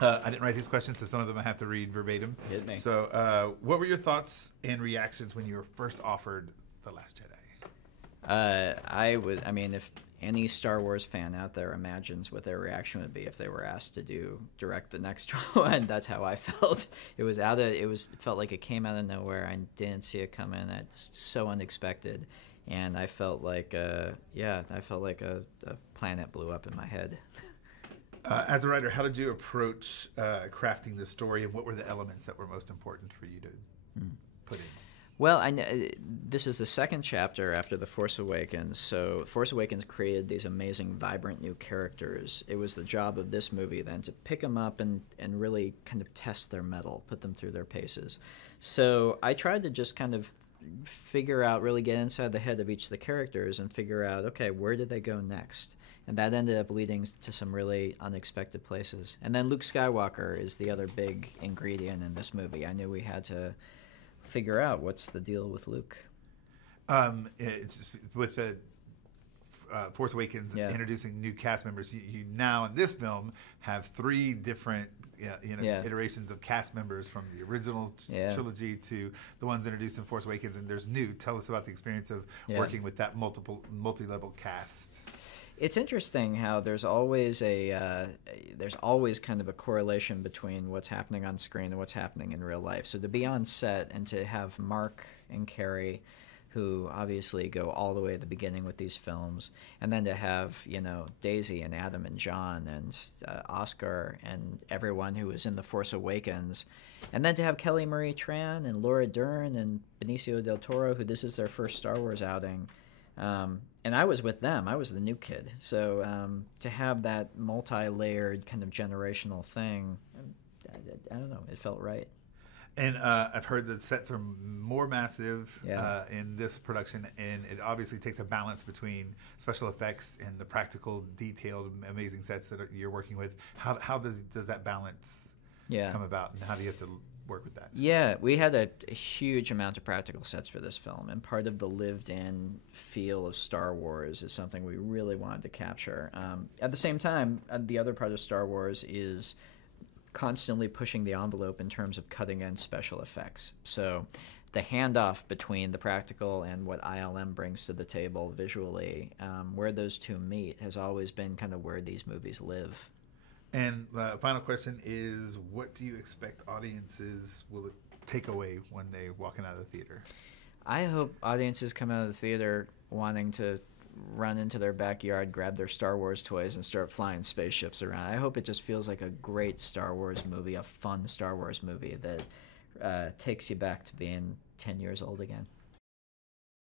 I didn't write these questions, so some of them I have to read verbatim. Hit me. So, what were your thoughts and reactions when you were first offered The Last Jedi? I mean, if any Star Wars fan out there imagines what their reaction would be if they were asked to direct the next one, that's how I felt. It felt like it came out of nowhere. I didn't see it coming. It's so unexpected, and I felt like, a planet blew up in my head. As a writer, how did you approach crafting the story, and what were the elements that were most important for you to put in? Well, this is the second chapter after The Force Awakens, so Force Awakens created these amazing, vibrant new characters. It was the job of this movie then to pick them up and really kind of test their mettle, put them through their paces. So I tried to just kind of figure out, really get inside the head of each of the characters and figure out, okay, where did they go next? And that ended up leading to some really unexpected places. And then Luke Skywalker is the other big ingredient in this movie. I knew we had to figure out what's the deal with Luke. It's with the Force Awakens introducing new cast members. You now in this film have 3 different iterations of cast members, from the original trilogy to the ones introduced in Force Awakens, and there's new. Tell us about the experience of working with that multi-level cast. It's interesting how there's always kind of a correlation between what's happening on screen and what's happening in real life. So to be on set and to have Mark and Carrie, who obviously go all the way at the beginning with these films, and then to have, Daisy and Adam and John and Oscar and everyone who was in The Force Awakens, and then to have Kelly Marie Tran and Laura Dern and Benicio Del Toro, who this is their first Star Wars outing. And I was with them. I was the new kid. So to have that multi-layered kind of generational thing, I don't know, it felt right. And I've heard that sets are more massive in this production, and it obviously takes a balance between special effects and the practical, detailed, amazing sets that you're working with. How does that balance come about, and how do you have to work with that? Yeah, we had a huge amount of practical sets for this film, and part of the lived-in feel of Star Wars is something we really wanted to capture. At the same time, the other part of Star Wars is constantly pushing the envelope in terms of cutting-edge special effects. So the handoff between the practical and what ILM brings to the table visually, where those two meet, has always been kind of where these movies live. And the final question is, what do you expect audiences will take away when they walk out of the theater? I hope audiences come out of the theater wanting to run into their backyard, grab their Star Wars toys, and start flying spaceships around. I hope it just feels like a great Star Wars movie, a fun Star Wars movie that takes you back to being 10 years old again.